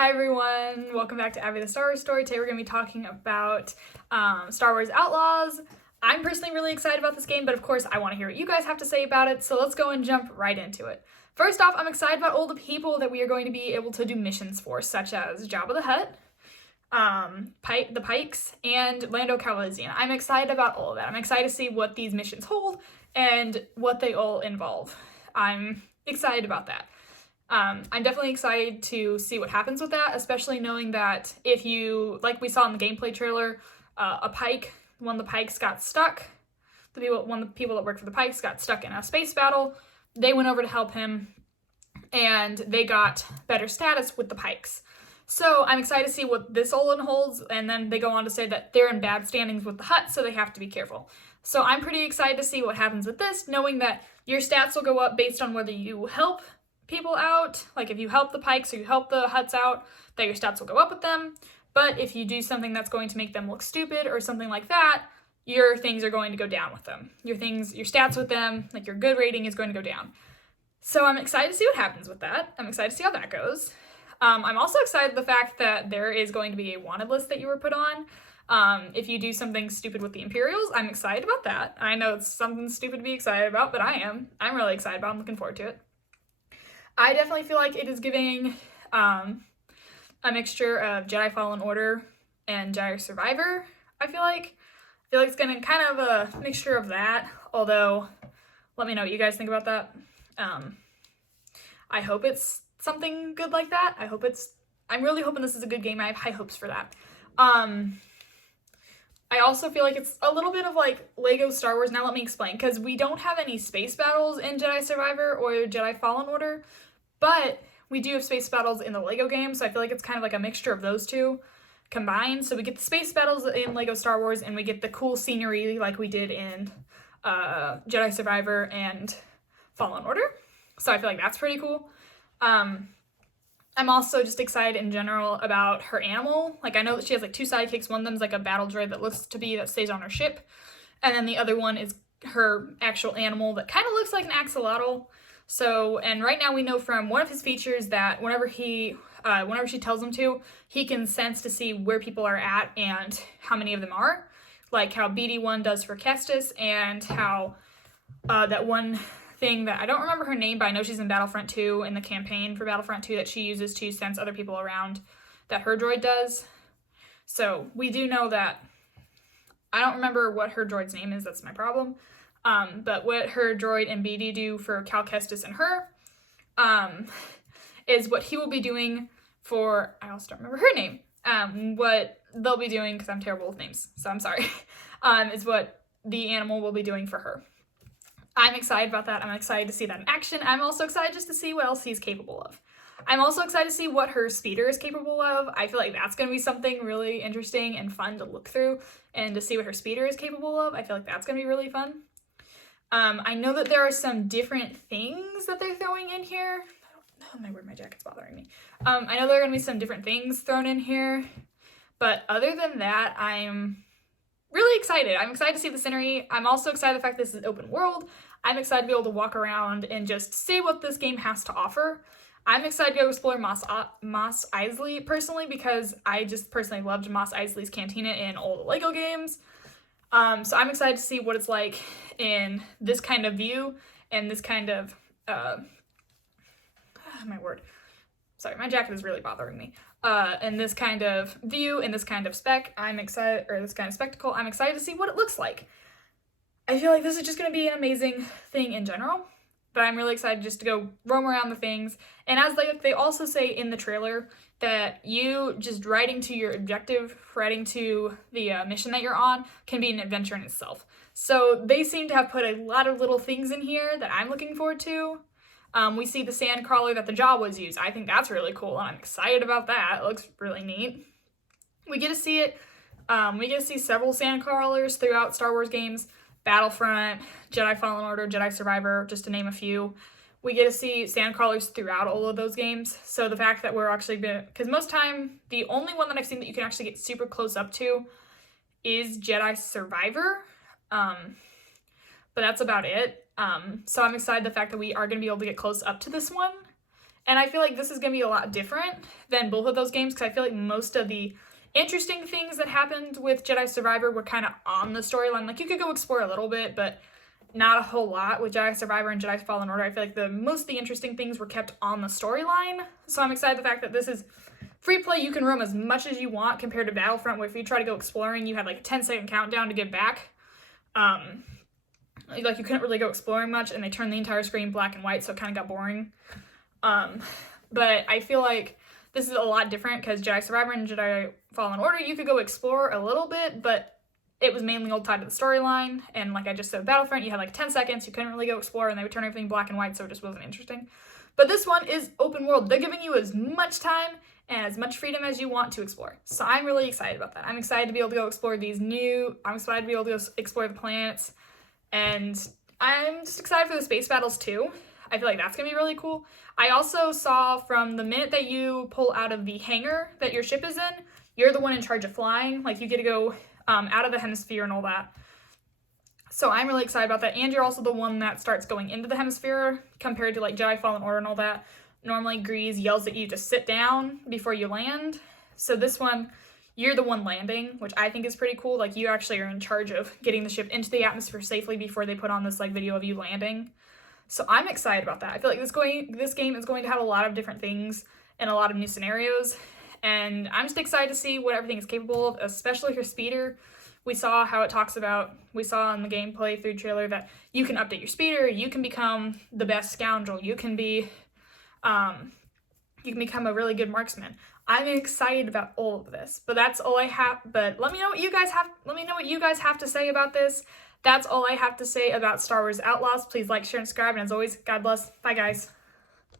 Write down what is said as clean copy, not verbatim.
Hi everyone, welcome back to Abby the Star Wars Story. Today we're going to be talking about Star Wars Outlaws. I'm personally really excited about this game, but of course I want to hear what you guys have to say about it, so let's go and jump right into it. First off, I'm excited about all the people that we are going to be able to do missions for, such as Jabba the Hutt, the Pikes, and Lando Calrissian. I'm excited about all of that. I'm excited to see what these missions hold and what they all involve. I'm excited about that. I'm definitely excited to see what happens with that, especially knowing that if you, like we saw in the gameplay trailer, one of the Pikes got stuck. One of the people that work for the Pikes got stuck in a space battle. They went over to help him, and they got better status with the Pikes. So I'm excited to see what this all holds, and then they go on to say that they're in bad standings with the Hutt, so they have to be careful. So I'm pretty excited to see what happens with this, knowing that your stats will go up based on whether you help people out, like if you help the Pikes or you help the Hutts out, that your stats will go up with them. But if you do something that's going to make them look stupid or something like that, your things are going to go down with them. Your stats with them, like your good rating is going to go down. So I'm excited to see what happens with that. I'm excited to see how that goes. I'm also excited the fact that there is going to be a wanted list that you were put on. If you do something stupid with the Imperials, I'm excited about that. I know it's something stupid to be excited about, but I am. I'm really excited about it. I'm looking forward to it. I definitely feel like it is giving a mixture of Jedi Fallen Order and Jedi Survivor, I feel like it's getting kind of a mixture of that, although let me know what you guys think about that. I hope it's something good like that. I'm really hoping this is a good game. I have high hopes for that. I also feel like it's a little bit of like Lego Star Wars. Now let me explain, because we don't have any space battles in Jedi Survivor or Jedi Fallen Order, but we do have space battles in the Lego game, so I feel like it's kind of like a mixture of those two combined. So we get the space battles in Lego Star Wars, and we get the cool scenery like we did in Jedi Survivor and Fallen Order. So I feel like that's pretty cool. I'm also just excited in general about her animal. Like, I know that she has like two sidekicks. One of them's like a battle droid that stays on her ship, and then the other one is her actual animal that kind of looks like an axolotl. So, and right now we know from one of his features that whenever she tells him to, he can sense to see where people are at and how many of them are, like how BD1 does for Kestis, and how that one thing that I don't remember her name, but I know she's in Battlefront 2, in the campaign for Battlefront 2, that she uses to sense other people around, that her droid does. So we do know that. I don't remember what her droid's name is, that's my problem. But what her droid and BD do for Cal Kestis and her is what he will be doing for, I also don't remember her name, what they'll be doing, because I'm terrible with names, so I'm sorry, is what the animal will be doing for her. I'm excited about that. I'm excited to see that in action. I'm also excited just to see what else he's capable of. I'm also excited to see what her speeder is capable of. I feel like that's going to be something really interesting and fun to look through, and to see what her speeder is capable of. I feel like that's going to be really fun. I know that there are some different things that they're throwing in here. Oh my word, my jacket's bothering me. I know there are going to be some different things thrown in here, but other than that, I'm really excited. I'm excited to see the scenery. I'm also excited the fact this is open world. I'm excited to be able to walk around and just see what this game has to offer. I'm excited to go explore Mos Eisley personally, because I just personally loved Mos Eisley's cantina in all the Lego games. So I'm excited to see what it's like in this kind of view and this kind of, my word. Sorry, my jacket is really bothering me. In this kind of view, in this kind of spec, I'm excited, or this kind of spectacle, I'm excited to see what it looks like. I feel like this is just going to be an amazing thing in general, but I'm really excited just to go roam around the things. And as they also say in the trailer, that you just writing to your objective, writing to the mission that you're on, can be an adventure in itself. So they seem to have put a lot of little things in here that I'm looking forward to. We see the sand crawler that the Jawas use. I think that's really cool, and I'm excited about that. It looks really neat. We get to see it. We get to see several sand crawlers throughout Star Wars games. Battlefront, Jedi Fallen Order, Jedi Survivor, just to name a few. We get to see sandcrawlers throughout all of those games. So the fact that we're actually because most time, the only one that I've seen that you can actually get super close up to is Jedi Survivor. But that's about it. So I'm excited the fact that we are going to be able to get close up to this one And I feel like this is going to be a lot different than both of those games, because I feel like most of the interesting things that happened with Jedi Survivor were kind of on the storyline. Like, you could go explore a little bit, but not a whole lot. With Jedi Survivor and Jedi Fallen Order, I feel like most of the interesting things were kept on the storyline. So I'm excited the fact that this is free play. You can roam as much as you want, compared to Battlefront, where if you try to go exploring, you had like a 10-second countdown to get back. Like, you couldn't really go exploring much, and they turned the entire screen black and white, so it kind of got boring. But I feel like this is a lot different, because Jedi Survivor and Jedi Fallen Order, you could go explore a little bit, but it was mainly all tied to the storyline. And like I just said, Battlefront, you had like 10 seconds, you couldn't really go explore, and they would turn everything black and white, so it just wasn't interesting. But this one is open world. They're giving you as much time and as much freedom as you want to explore. So I'm really excited about that. I'm excited to be able to go explore I'm excited to be able to go explore the planets. And I'm just excited for the space battles too. I feel like that's going to be really cool. I also saw from the minute that you pull out of the hangar that your ship is in, you're the one in charge of flying. Like, you get to go out of the hemisphere and all that. So I'm really excited about that. And you're also the one that starts going into the hemisphere, compared to like Jedi Fallen Order and all that. Normally Grease yells at you to sit down before you land. So this one, you're the one landing, which I think is pretty cool. Like, you actually are in charge of getting the ship into the atmosphere safely before they put on this like video of you landing. So I'm excited about that. I feel like this game is going to have a lot of different things and a lot of new scenarios. And I'm just excited to see what everything is capable of, especially your speeder. We saw how it talks about, we saw in the gameplay through trailer that you can update your speeder, you can become the best scoundrel, you can become a really good marksman. I'm excited about all of this, but that's all I have. But let me know what you guys have to say about this. That's all I have to say about Star Wars Outlaws. Please like, share, and subscribe, and as always, God bless. Bye, guys.